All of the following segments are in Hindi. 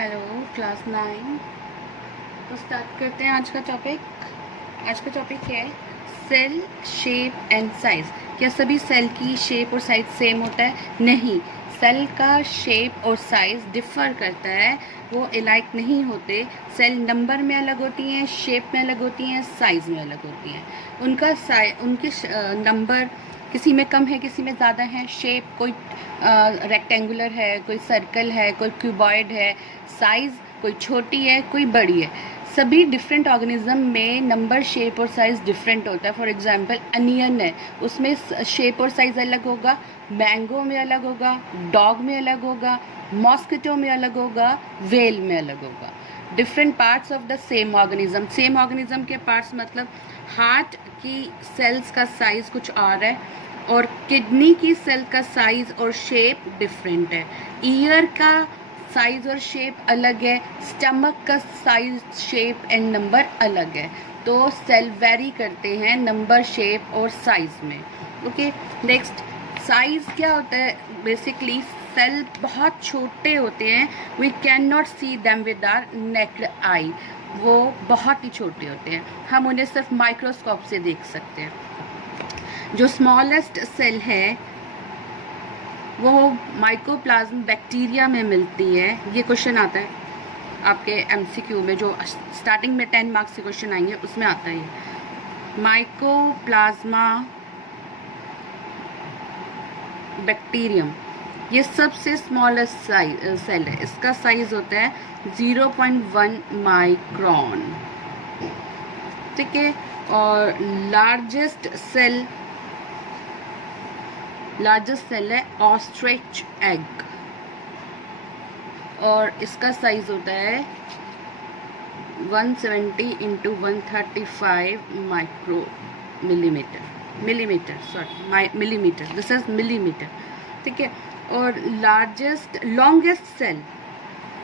Hello class 9। तो स्टार्ट करते हैं आज का टॉपिक। आज का टॉपिक है सेल शेप एंड साइज़। क्या सभी सेल की शेप और साइज सेम होता है? नहीं, सेल का शेप और साइज़ डिफ़र करता है, वो अलाइक नहीं होते। सेल नंबर में अलग होती हैं, शेप में अलग होती हैं, साइज़ में अलग होती हैं। उनके नंबर किसी में कम है, किसी में ज़्यादा है। शेप कोई रेक्टेंगुलर है, कोई सर्कल है, कोई क्यूबॉइड है। साइज़ कोई छोटी है, कोई बड़ी है। सभी डिफरेंट ऑर्गेनिज्म में नंबर, शेप और साइज़ डिफरेंट होता है। फॉर एग्जांपल अनियन है, उसमें शेप और साइज़ अलग होगा। मैंगो में अलग होगा, डॉग में अलग होगा, मॉस्किटो में अलग होगा, वेल में अलग होगा। Different parts of the same organism. Same organism के पार्ट्स मतलब हार्ट की सेल्स का साइज़ कुछ और है, और किडनी की सेल का साइज़ और शेप डिफरेंट है। ईयर का साइज़ और शेप अलग है। स्टमक का साइज़, शेप एंड नंबर अलग है। तो सेल वेरी करते हैं नंबर, शेप और साइज़ में। ओके, नेक्स्ट साइज़ क्या होता है? बेसिकली सेल बहुत छोटे होते हैं। We can not see them with our naked eye. वो बहुत ही छोटे होते हैं, हम उन्हें सिर्फ माइक्रोस्कोप से देख सकते हैं। जो स्मॉलेस्ट सेल है वो माइकोप्लाज्म बैक्टीरिया में मिलती है। ये क्वेश्चन आता है आपके एमसीक्यू में, जो स्टार्टिंग में 10 मार्क्स के क्वेश्चन आएंगे उसमें आता है। माइकोप्लाज्मा बैक्टीरियम ये सबसे स्मॉलेस्ट सेल है। इसका साइज होता है 0.1 माइक्रोन। ठीक है, और लार्जेस्ट सेल है ऑस्ट्रिच एग, और इसका साइज होता है 170 into 135 millimetre. This is millimetre. ठीक है, और लॉन्गेस्ट सेल,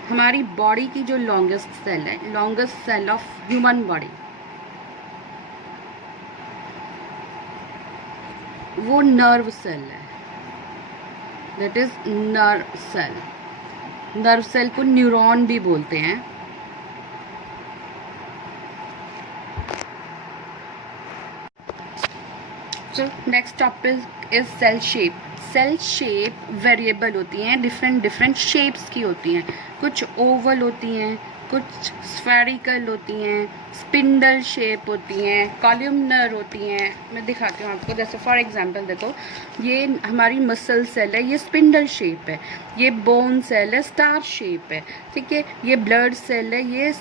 हमारी बॉडी की जो लॉन्गेस्ट सेल है, longest cell of human body, वो नर्व सेल है। That is nerve cell. Nerve cell को न्यूरॉन भी बोलते हैं। So next topic is cell shape. Cell shape variable होती हैं, डिफरेंट शेप्स की होती हैं। कुछ ओवल होती हैं, कुछ स्फेरिकल होती हैं, स्पिंडल शेप होती हैं, कॉलमनर होती हैं। मैं दिखाती हूँ आपको। जैसे फॉर एग्जांपल देखो, ये हमारी मसल सेल है, ये स्पिंडल शेप है। ये बोन सेल है, स्टार शेप है। ठीक है, ये ब्लड सेल है, ये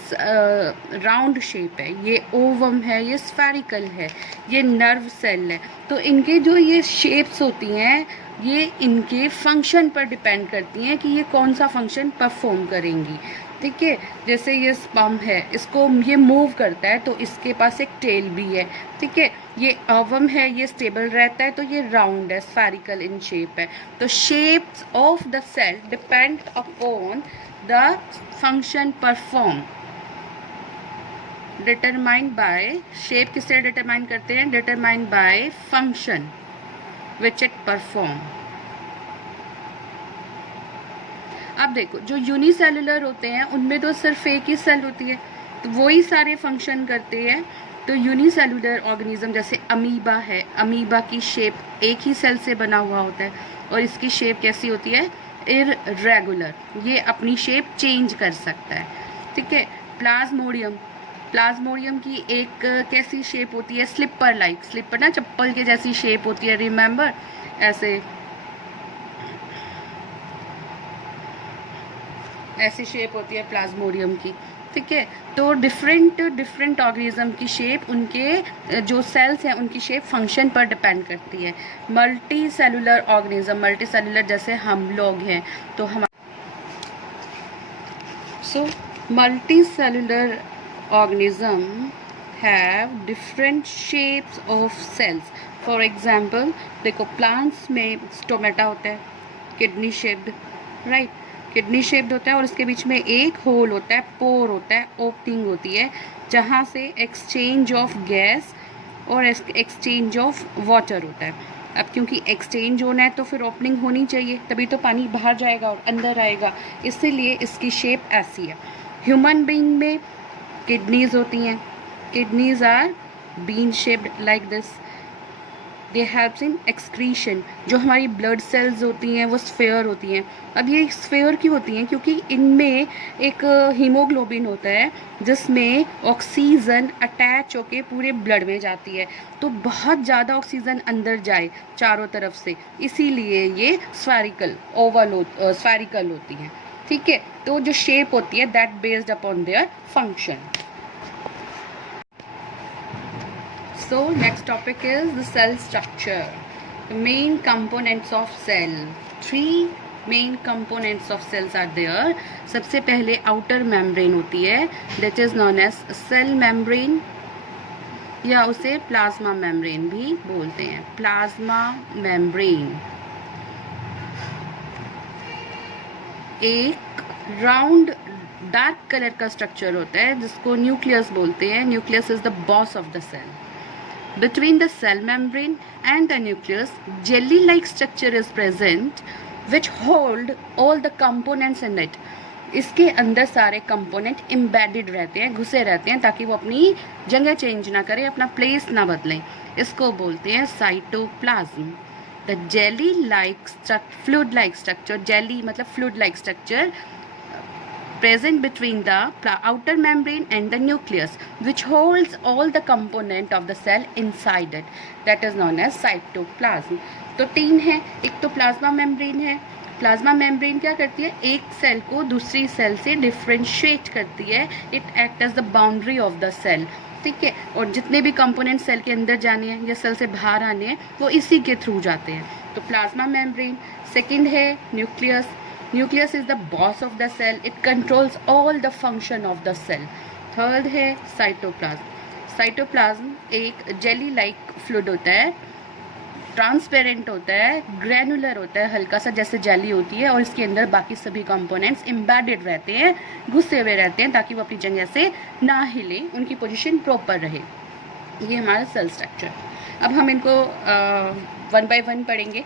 राउंड शेप है। ये ओवम है, ये स्फेरिकल है। ये नर्व सेल है। तो इनके जो ये शेप्स होती हैं, ये इनके फंक्शन पर डिपेंड करती हैं कि ये कौन सा फंक्शन परफॉर्म करेंगी। ठीक है, जैसे ये स्पर्म है, इसको ये मूव करता है तो इसके पास एक टेल भी है। ठीक है, ये ओवम है, ये स्टेबल रहता है तो ये राउंड है, स्फेरिकल इन शेप है। तो shapes of the cell depend upon the function perform, determined by shape. किससे डिटरमाइन करते हैं? Determined by function which it perform. अब देखो, जो यूनिसेलुलर होते हैं उनमें तो सिर्फ एक ही सेल होती है, तो वही सारे फंक्शन करते हैं। तो यूनिसेलुलर ऑर्गेनिज्म जैसे अमीबा है, अमीबा की शेप एक ही सेल से बना हुआ होता है, और इसकी शेप कैसी होती है? इररेगुलर। ये अपनी शेप चेंज कर सकता है। ठीक है, प्लाज्मोडियम की एक कैसी शेप होती है? Slipper like. स्लिपर ना, चप्पल के जैसी शेप होती है, रिमेंबर? ऐसी शेप होती है प्लाज्मोडियम की। ठीक है, तो डिफरेंट ऑर्गेनिज्म की शेप, उनके जो सेल्स हैं उनकी शेप फंक्शन पर डिपेंड करती है। Multi cellular organism, multi cellular जैसे हम लोग हैं, तो हम multi cellular organism have different shapes of cells. For example देखो, प्लांट्स में स्टोमेटा होता है, kidney shaped, right? Kidney shaped होता है, और इसके बीच में एक होल होता है, पोर होता है, ओपनिंग होती है, जहाँ से एक्सचेंज ऑफ गैस और एक्सचेंज ऑफ वाटर होता है। अब क्योंकि एक्सचेंज होना है तो फिर ओपनिंग होनी चाहिए, तभी तो पानी बाहर जाएगा और अंदर आएगा, इसीलिए इसकी शेप ऐसी है। ह्यूमन बीइंग में किडनीज होती हैं, kidneys are bean shaped like this. They helps in excretion. जो हमारी ब्लड सेल्स होती हैं वो स्फेयर होती हैं। अब ये स्फेयर क्यों होती हैं? क्योंकि इनमें एक हीमोग्लोबिन होता है जिसमें ऑक्सीजन अटैच होके पूरे ब्लड में जाती है, तो बहुत ज़्यादा ऑक्सीजन अंदर जाए चारों तरफ से, इसीलिए ये स्फेरिकल होती हैं। ठीक है, तो जो शेप होती है that based upon their function. So next topic is the cell structure. The main components of cell. Three main components of cells are there. सबसे पहले outer membrane होती है, that is known as cell membrane, या उसे plasma membrane भी बोलते हैं। Plasma membrane एक राउंड डार्क कलर का स्ट्रक्चर होता है जिसको न्यूक्लियस बोलते हैं। Nucleus is the boss of the cell. Between the cell membrane and the nucleus, jelly-like structure is present, which hold all the components in it. इसके अंदर सारे कंपोनेंट एम्बेडेड रहते हैं, घुसे रहते हैं, ताकि वो अपनी जगह चेंज ना करें, अपना प्लेस ना बदलें। इसको बोलते हैं cytoplasm. The jelly like fluid like structure, jelly मतलब fluid like structure present between the outer membrane and the nucleus, which holds all the component of the cell inside it, that is known as cytoplasm. तो तीन है, एक तो प्लाज्मा मेम्ब्रेन है। प्लाज्मा मेम्ब्रेन क्या करती है? एक सेल को दूसरी सेल से डिफ्रेंशिएट करती है। It act as the boundary of the cell. ठीक है, और जितने भी कंपोनेंट सेल के अंदर जाने हैं या सेल से बाहर आने हैं वो इसी के थ्रू जाते हैं। तो प्लाज्मा मेम्ब्रेन। सेकेंड है nucleus. Nucleus is the boss of the cell. It controls all the function of the cell. Third है cytoplasm. Cytoplasm एक jelly like fluid होता है, ट्रांसपेरेंट होता है, ग्रैनुलर होता है, हल्का सा जैसे जेली होती है, और इसके अंदर बाकी सभी कंपोनेंट्स एम्बेडेड रहते हैं, घुसे हुए रहते हैं, ताकि वो अपनी जगह से ना हिले, उनकी पोजीशन प्रॉपर रहे। ये हमारा सेल स्ट्रक्चर। अब हम इनको 1 by 1 पढ़ेंगे।